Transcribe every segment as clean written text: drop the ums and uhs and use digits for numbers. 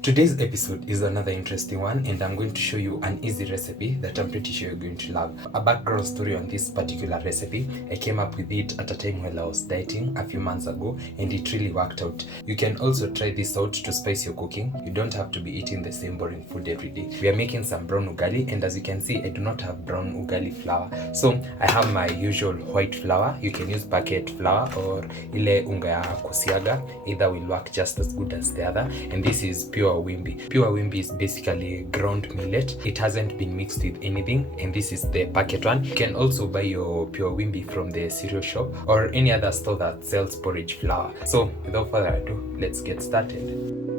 Today's episode is another interesting one, and I'm going to show you an easy recipe that I'm pretty sure you're going to love. A background story on this particular recipe: I came up with it at a time while I was dieting a few months ago, and it really worked out. You can also try this out to spice your cooking. You don't have to be eating the same boring food every day. We are making some brown ugali, and as you can see, I do not have brown ugali flour. So I have my usual white flour. You can use packet flour or ile unga ya kusiaga. Either will work just as good as the other. And this is pure wimbi. Pure wimbi is basically ground millet. It hasn't been mixed with anything, and this is the packet one. You can also buy your pure wimbi from the cereal shop or any other store that sells porridge flour. So without further ado, let's get started.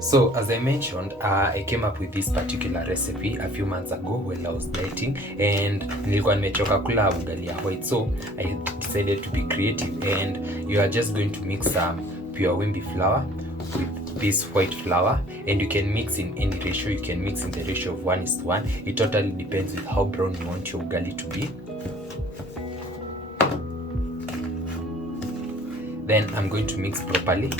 So as I mentioned, I came up with this particular recipe a few months ago when I was dieting, and nilikuwa nimechoka kula ugali ya white, so I decided to be creative, and you are just going to mix some pure wimbi flour with this white flour, and you can mix in any ratio. You can mix in the ratio of 1:1. It totally depends with how brown you want your ugali to be. Then I'm going to mix properly.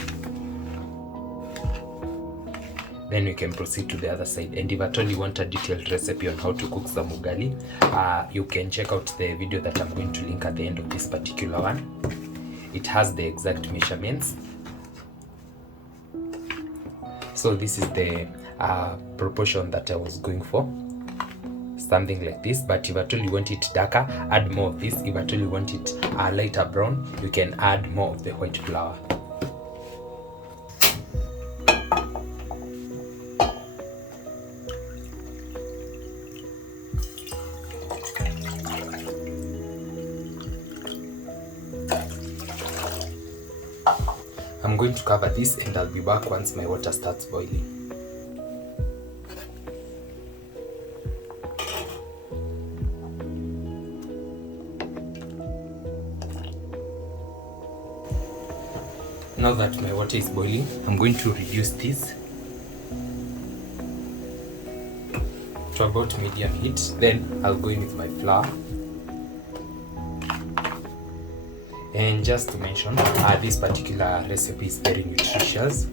Then we can proceed to the other side. And if at all you want a detailed recipe on how to cook some ugali, you can check out the video that I'm going to link at the end of this particular one. It has the exact measurements. So this is the proportion that I was going for, something like this. But if at all you want it darker, add more of this. If at all you want it lighter brown, you can add more of the white flour. I'm going to cover this, and I'll be back once my water starts boiling. Now that my water is boiling, I'm going to reduce this to about medium heat. Then I'll go in with my flour. And just to mention, this particular recipe is very nutritious.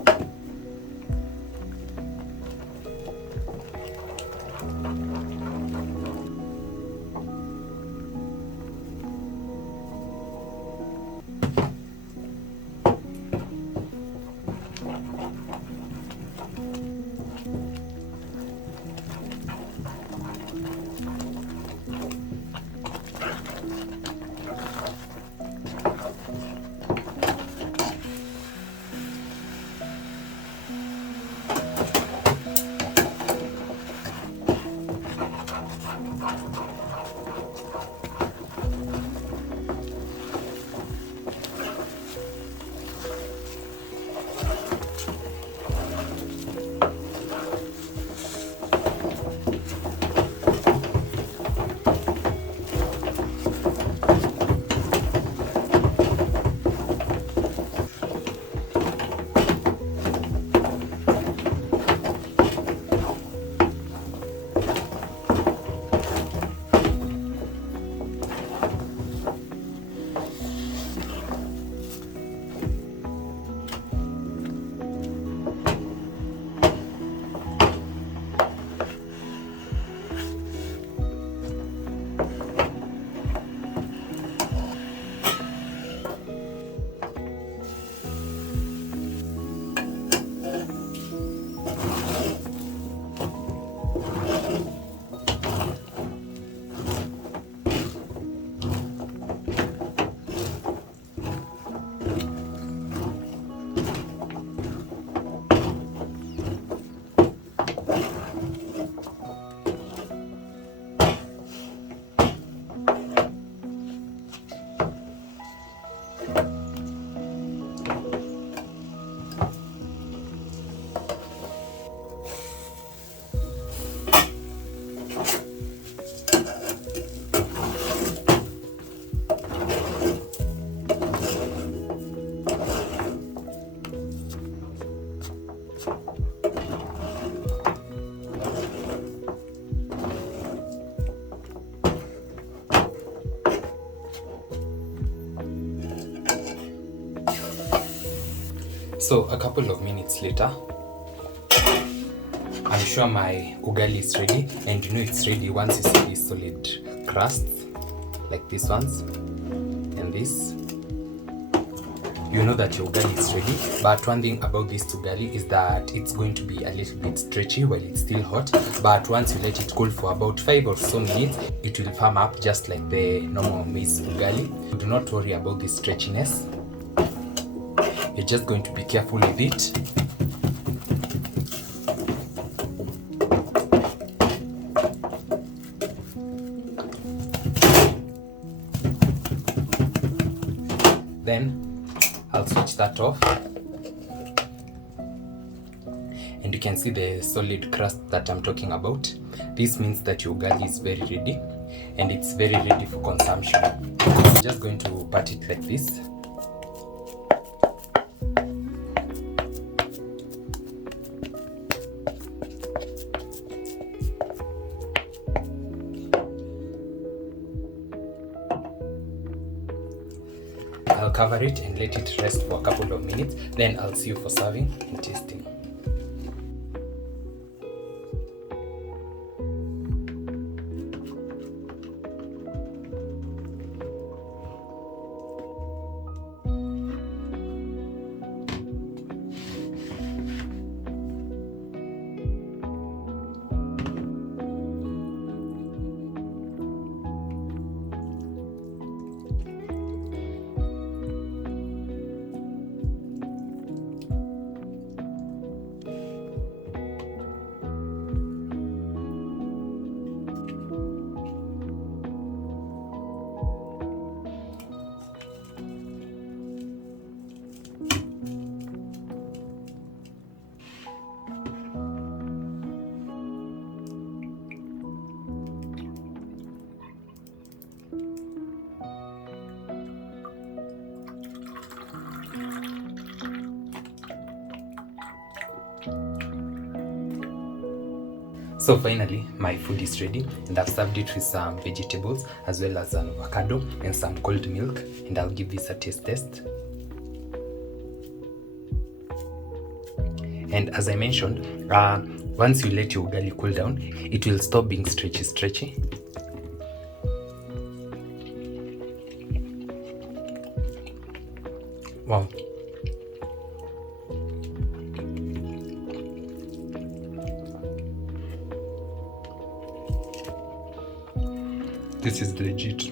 So a couple of minutes later, I'm sure my ugali is ready, and you know it's ready once you see these solid crusts like these ones and this. You know that your ugali is ready. But one thing about this ugali is that it's going to be a little bit stretchy while it's still hot, but once you let it cool for about 5 or so minutes, it will firm up just like the normal maize ugali. Do not worry about the stretchiness. You're just going to be careful with it. Then I'll switch that off, and you can see the solid crust that I'm talking about. This means that your ugali is very ready, and it's very ready for consumption. I'm just going to pat it like this. I'll cover it and let it rest for a couple of minutes. Then I'll see you for serving and tasting. So finally, my food is ready, and I've served it with some vegetables as well as an avocado and some cold milk, and I'll give this a taste test. And as I mentioned, once you let your ugali cool down, it will stop being stretchy. Wow. This is legit.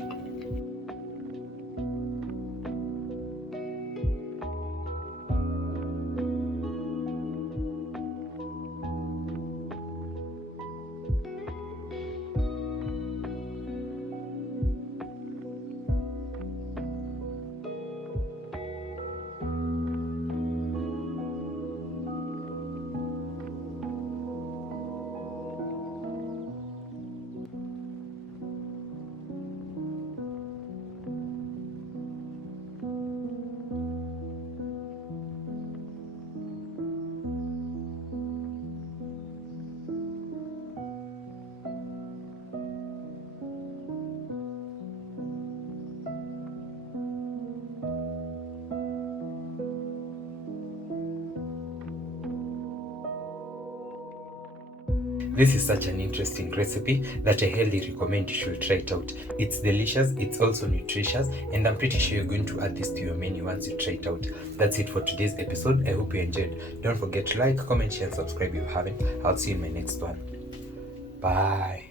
This is such an interesting recipe that I highly recommend you should try it out. It's delicious, it's also nutritious, and I'm pretty sure you're going to add this to your menu once you try it out. That's it for today's episode. I hope you enjoyed. Don't forget to like, comment, share, and subscribe if you haven't. I'll see you in my next one. Bye.